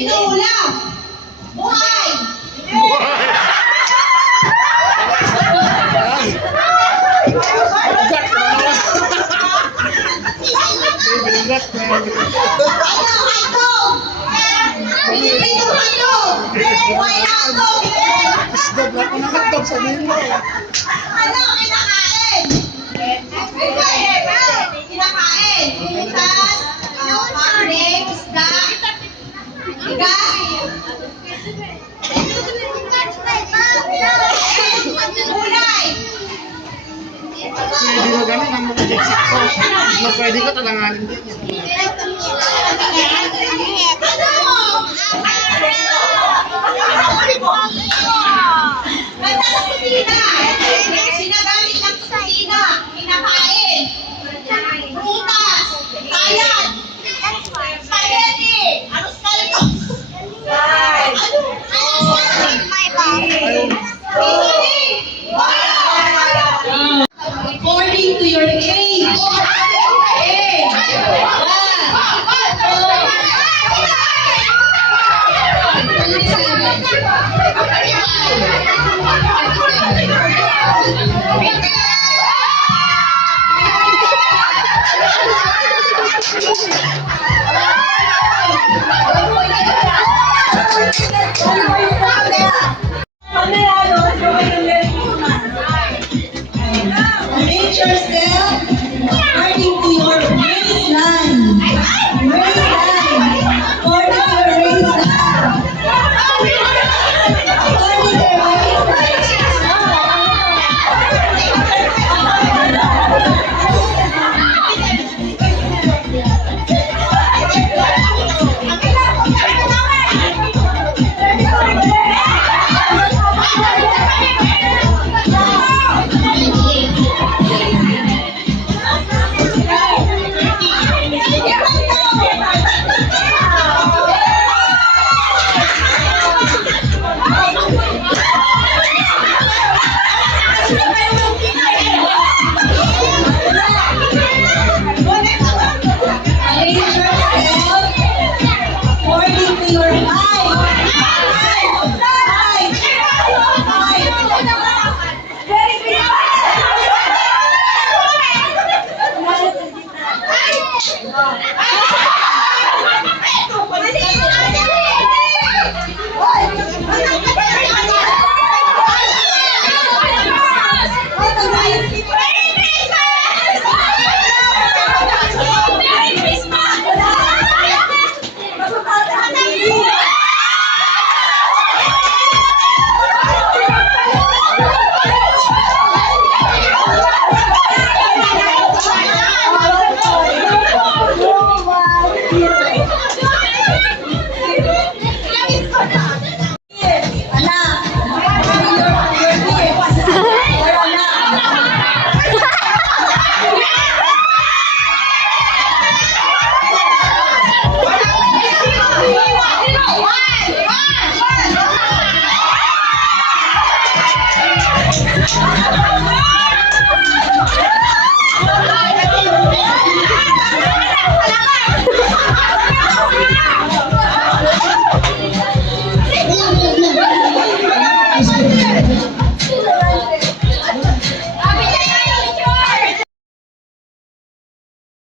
Inuulam! Buhay! Ano kinakain? Kinakain! Bukas, karne, isda, bigas, gulay. Hindi mo ganun ang mga jeksak ko. Kung pwede ko talanganin din. Basta sa kusina. Sinagamit ng kusina. Kinakain. Prutas. Salad. Spaghetti. Aros kalito. According to your age. Arrange yourself according to your waistline. Waistline. According to your waistline. According to your Thank you.